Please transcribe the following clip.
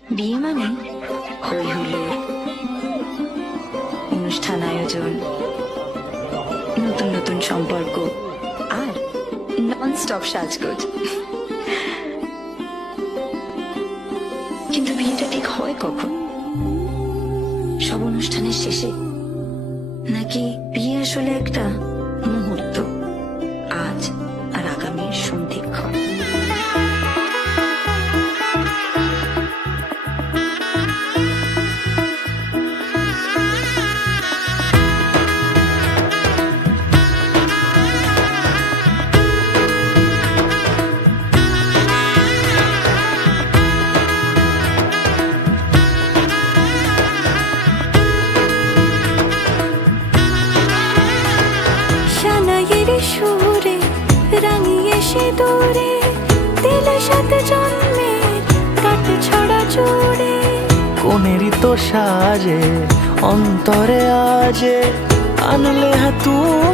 বিয়ে মানে হই হুল্লোড়, অনুষ্ঠান আয়োজন, নতুন নতুন সম্পর্ক আর নন স্টপ সাজগোজ। কিন্তু বিয়েটা ঠিক হয় কখন? সব অনুষ্ঠানের শেষে, নাকি বিয়ে আসলে একটা মুহূর্ত, আজ আর আগামীর সন্ধিক্ষণ? সুরে রাঙিয়ে সিঁদুরে দিলে সাথে জন্মে কাট ছড়া জুড়ে। কোনেরই তো সাজে অন্তরে আজে আনলে হ্যাঁ তুই